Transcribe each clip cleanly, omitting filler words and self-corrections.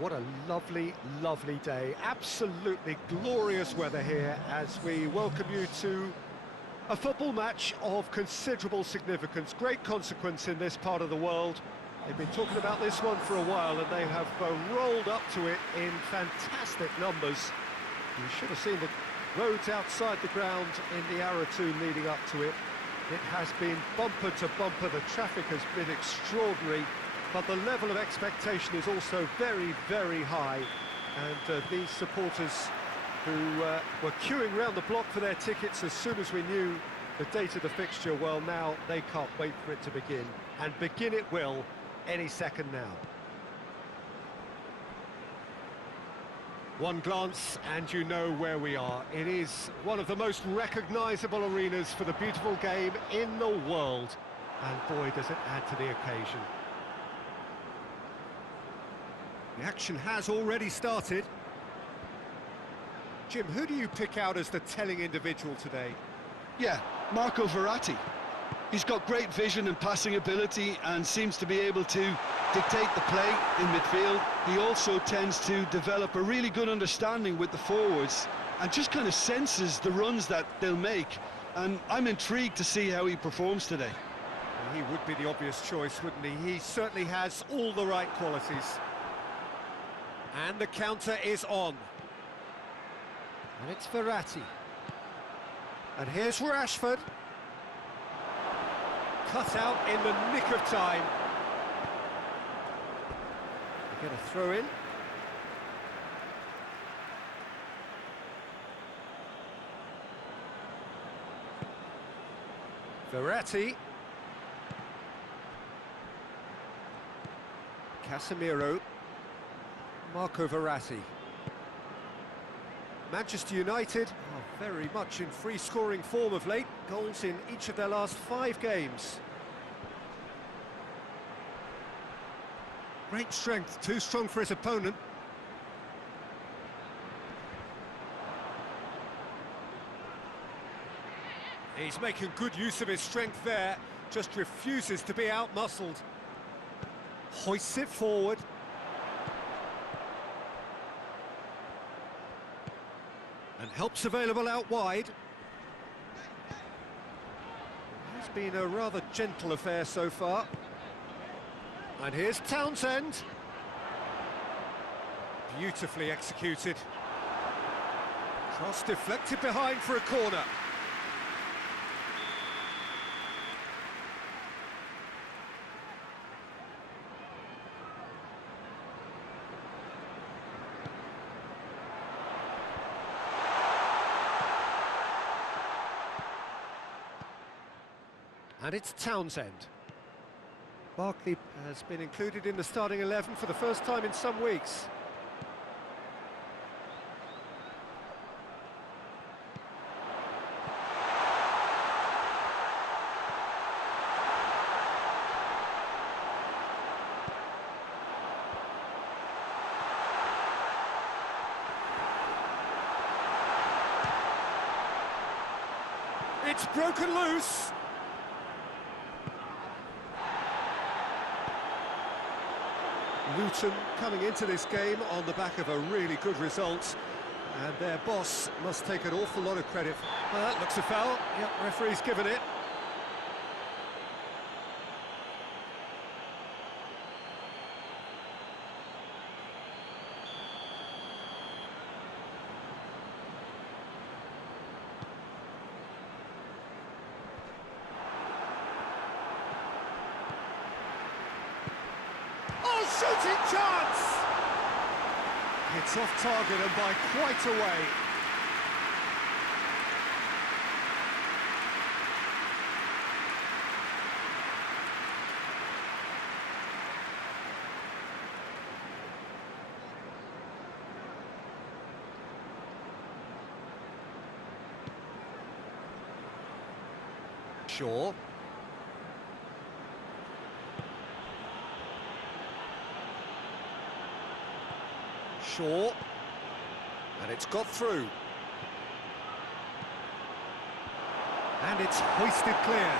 What a lovely, lovely day. Absolutely glorious weather here as we welcome you to a football match of considerable significance, great consequence in this part of the world. They've been talking about this one for a while and they have rolled up to it in fantastic numbers. You should have seen the roads outside the ground in the hour or two leading up to it. It has been bumper to bumper, the traffic has been extraordinary, but the level of expectation is also very, very high. And these supporters who were queuing round the block for their tickets as soon as we knew the date of the fixture, well, now they can't wait for it to begin. And begin it will any second now. One glance and you know where we are. It is one of the most recognisable arenas for the beautiful game in the world. And boy, does it add to the occasion. The action has already started. Jim, who do you pick out as the telling individual today? Yeah, Marco Verratti. He's got great vision and passing ability and seems to be able to dictate the play in midfield. He also tends to develop a really good understanding with the forwards and just kind of senses the runs that they'll make. And I'm intrigued to see how he performs today. Well, he would be the obvious choice, wouldn't he? He certainly has all the right qualities. And the counter is on. And it's Verratti. And here's Rashford. Cut out in the nick of time. They get a throw in. Verratti. Casemiro. Marco Verratti. Manchester United are very much in free-scoring form of late. Goals in each of their last 5 games. Great strength, too strong for his opponent. He's making good use of his strength there, just refuses to be out-muscled. Hoists it forward. And help's available out wide. It's been a rather gentle affair so far. And here's Townsend. Beautifully executed. Cross deflected behind for a corner. And it's Townsend. Barkley has been included in the starting 11 for the first time in some weeks. It's broken loose. Luton coming into this game on the back of a really good result, and their boss must take an awful lot of credit. That looks a foul. Yep, referee's given it. Shooting chance! It's off target and by quite a way. Shaw. Shaw, and it's got through. And it's hoisted clear.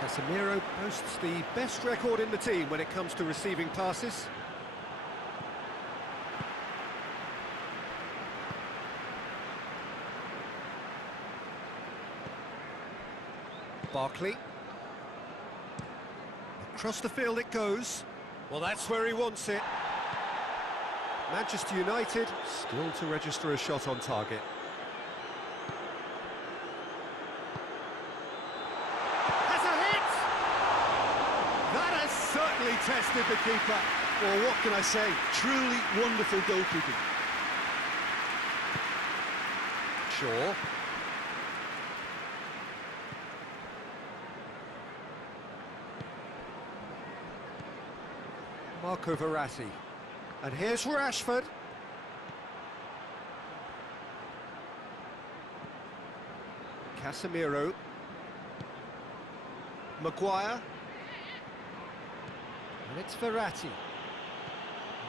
Casemiro boasts the best record in the team when it comes to receiving passes. Barkley. Across the field it goes. Well, that's where he wants it. Manchester United still to register a shot on target. Has a hit! That has certainly tested the keeper. Well, what can I say? Truly wonderful goalkeeping. Shaw. Marco Verratti. And here's Rashford. Casemiro. Maguire. And it's Verratti.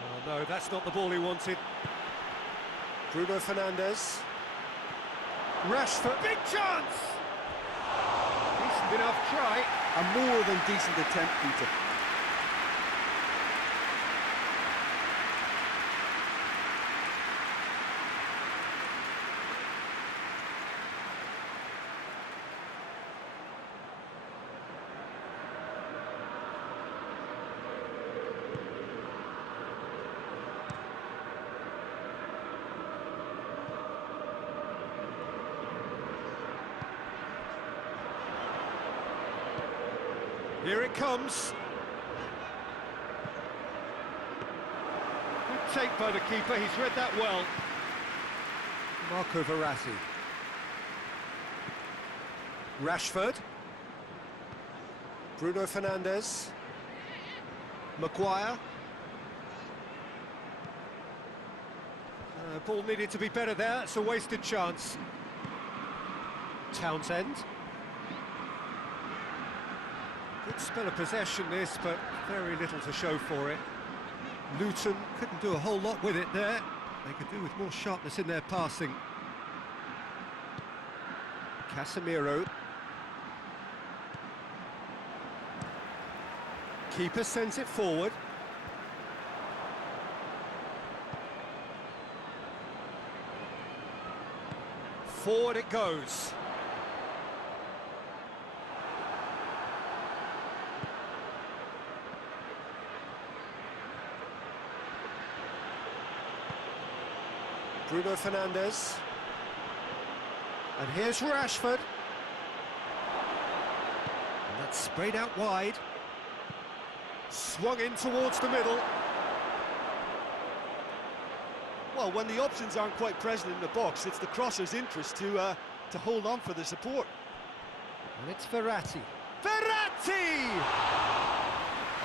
Oh no, that's not the ball he wanted. Bruno Fernandes. Rashford. Big chance! Decent enough try. A more than decent attempt, Peter. Here it comes. Good take by the keeper, he's read that well. Marco Verratti. Rashford. Bruno Fernandes. Maguire. Ball needed to be better there, it's a wasted chance. Townsend. Good spell of possession this, but very little to show for it. Luton couldn't do a whole lot with it there. They could do with more sharpness in their passing. Casemiro. Keeper sends it forward. Forward it goes. Bruno Fernandes. And here's Rashford. And that's sprayed out wide. Swung in towards the middle. Well, when the options aren't quite present in the box, it's the crosser's interest to hold on for the support. And it's Verratti. Verratti!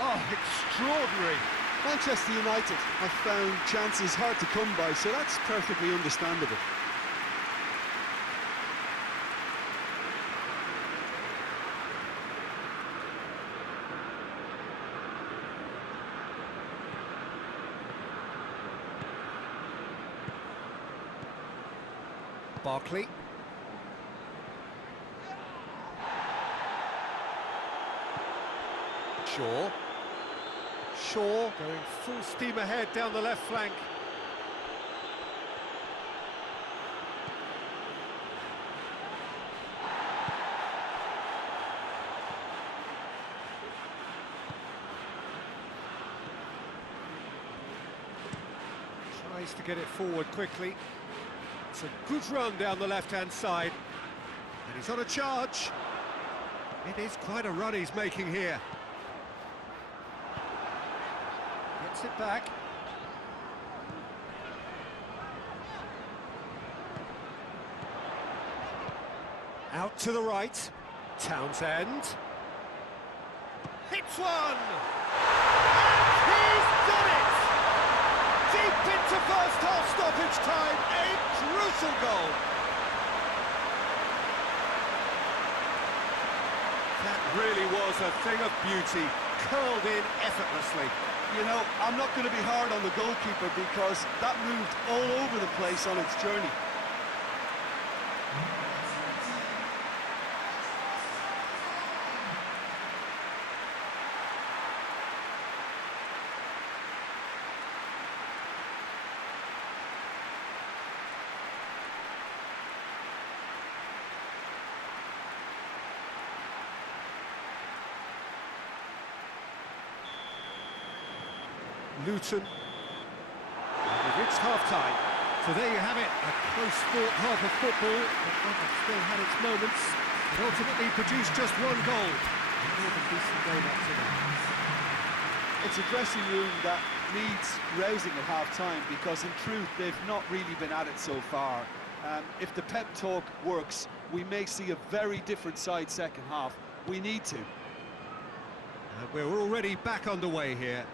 Oh, extraordinary. Manchester United have found chances hard to come by, so that's perfectly understandable. Barkley. Shaw. Shaw going full steam ahead down the left flank. Tries to get it forward quickly. It's a good run down the left-hand side. And he's on a charge. It is quite a run he's making here. Gets it back. Out to the right. Townsend. Hits one! And he's done it! Deep into first half stoppage time, a crucial goal. That really was a thing of beauty, curled in effortlessly. You know, I'm not going to be hard on the goalkeeper because that moved all over the place on its journey. Luton. And we've reached half-time. So there you have it, a close-fought half of football, but one that still had its moments. It ultimately produced just one goal. More than decent game up to now. It's a dressing room that needs rousing at half-time, because in truth they've not really been at it so far. If the pep talk works, we may see a very different side second half. We need to. And we're already back underway here.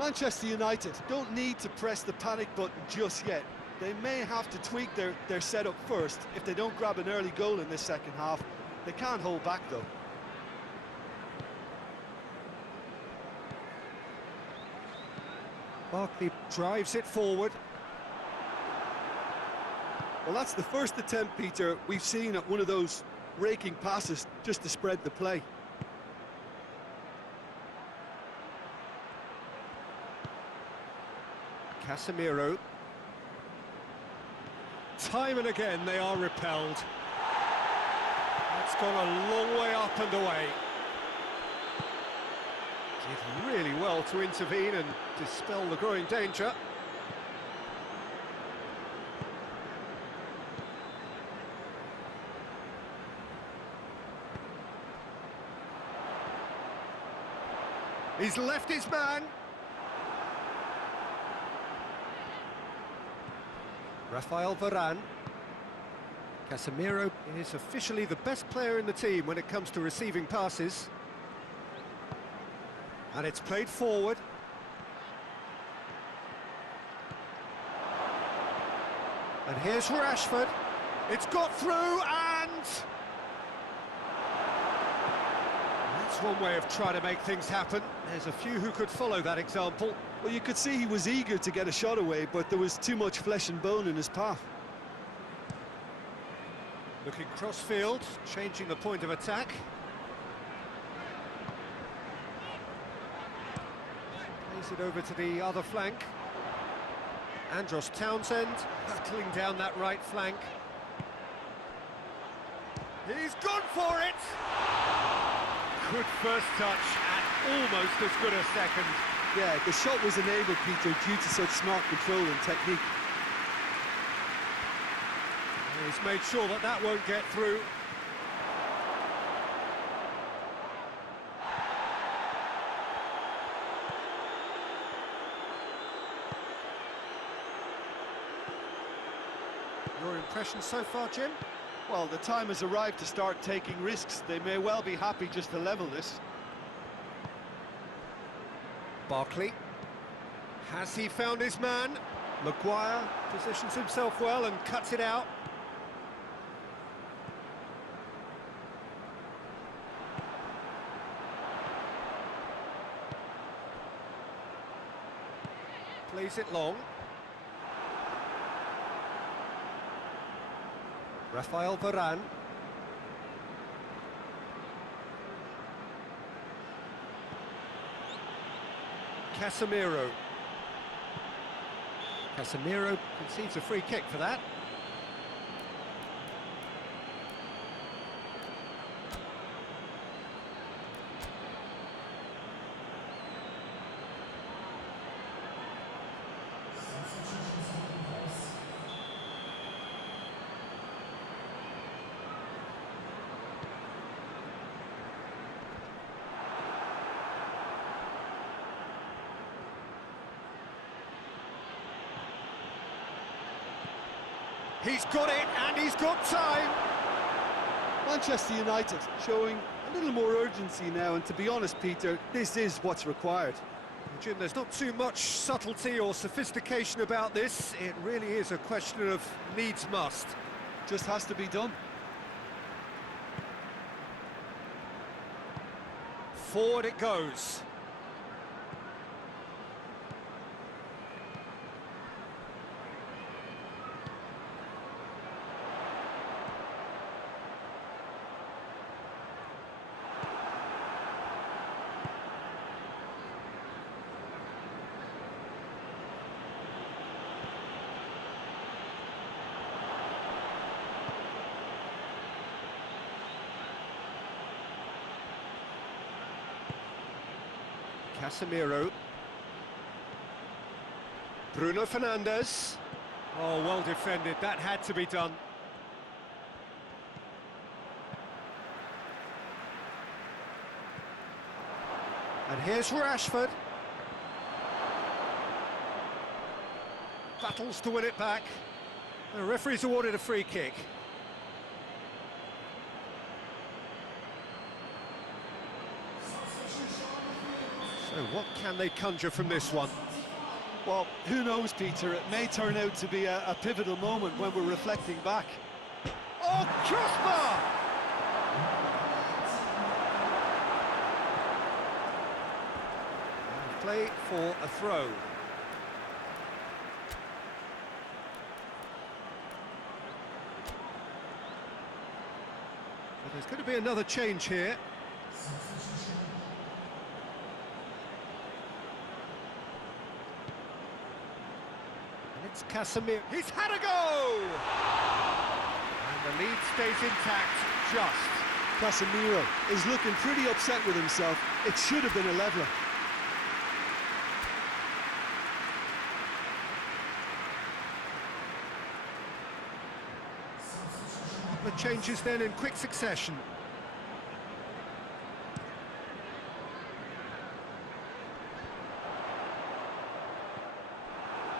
Manchester United don't need to press the panic button just yet. They may have to tweak their setup first. If they don't grab an early goal in this second half, they can't hold back though. Barkley drives it forward. Well, that's the first attempt, Peter, we've seen at one of those raking passes just to spread the play. Casemiro. Time and again they are repelled. That's gone a long way up and away. Did really well to intervene and dispel the growing danger. He's left his man. Rafael Varane. Casemiro is officially the best player in the team when it comes to receiving passes. And it's played forward. And here's Rashford. It's got through and... That's one way of trying to make things happen. There's a few who could follow that example. Well, you could see he was eager to get a shot away, but there was too much flesh and bone in his path. Looking cross-field, changing the point of attack. Plays it over to the other flank. Andros Townsend battling down that right flank. He's gone for it! Good first touch and almost as good a second. Yeah, the shot was enabled, Peter, due to such smart control and technique. He's made sure that that won't get through. Your impression so far, Jim? Well, the time has arrived to start taking risks. They may well be happy just to level this. Barkley. Has he found his man? Maguire positions himself well and cuts it out. Plays it long. Rafael Varane. Casemiro. Casemiro concedes a free kick for that. He's got it, and he's got time! Manchester United showing a little more urgency now, and to be honest, Peter, this is what's required. Jim, there's not too much subtlety or sophistication about this. It really is a question of needs must. Just has to be done. Forward it goes. Casemiro. Bruno Fernandes. Oh, well defended, that had to be done. And here's Rashford. Battles to win it back. The referee's awarded a free kick. So what can they conjure from this one? Well, who knows, Peter? It may turn out to be a pivotal moment when we're reflecting back. Oh, crossbar! And play for a throw. But there's going to be another change here. It's Casemiro. He's had a go! And the lead stays intact, just. Casemiro is looking pretty upset with himself. It should have been a leveller. The changes then in quick succession.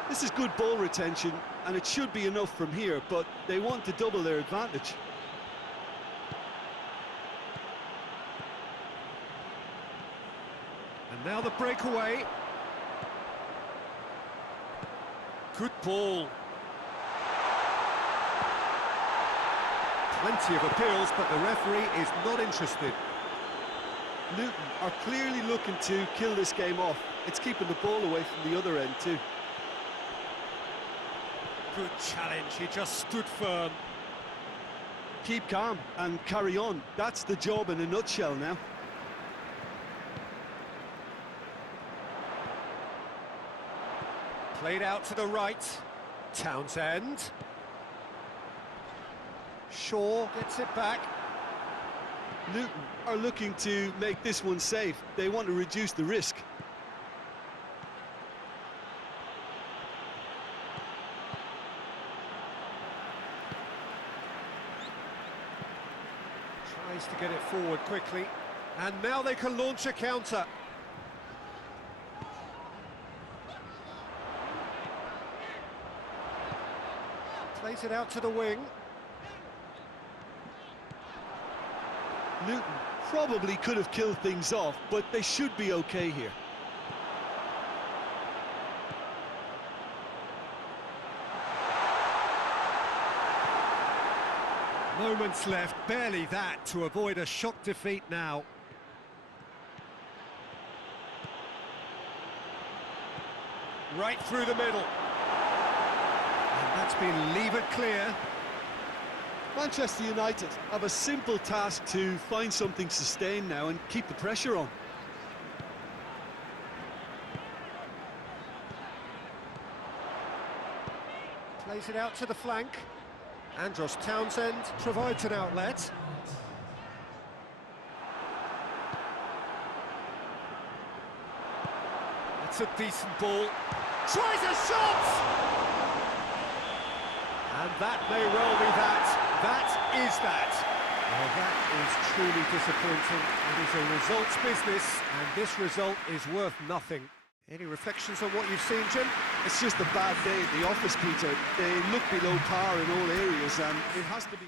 This is good ball retention, and it should be enough from here, but they want to double their advantage. And now the breakaway. Good ball. Plenty of appeals, but the referee is not interested. Luton are clearly looking to kill this game off. It's keeping the ball away from the other end too. Good challenge, he just stood firm. Keep calm and carry on. That's the job in a nutshell now. Played out to the right. Townsend. Shaw gets it back. Luton are looking to make this one safe. They want to reduce the risk. Tries to get it forward quickly. And now they can launch a counter. Plays it out to the wing. Luton probably could have killed things off, but they should be okay here. Moments left, barely that, to avoid a shock defeat now. Right through the middle. And that's been levered clear. Manchester United have a simple task to find something sustained now and keep the pressure on. Plays it out to the flank. Andros Townsend provides an outlet. That's a decent ball. Tries a shot! And that may well be that. That is that. Well, that is truly disappointing. It is a results business, and this result is worth nothing. Any reflections on what you've seen, Jim? It's just a bad day at the office, Peter. They look below par in all areas, and it has to be...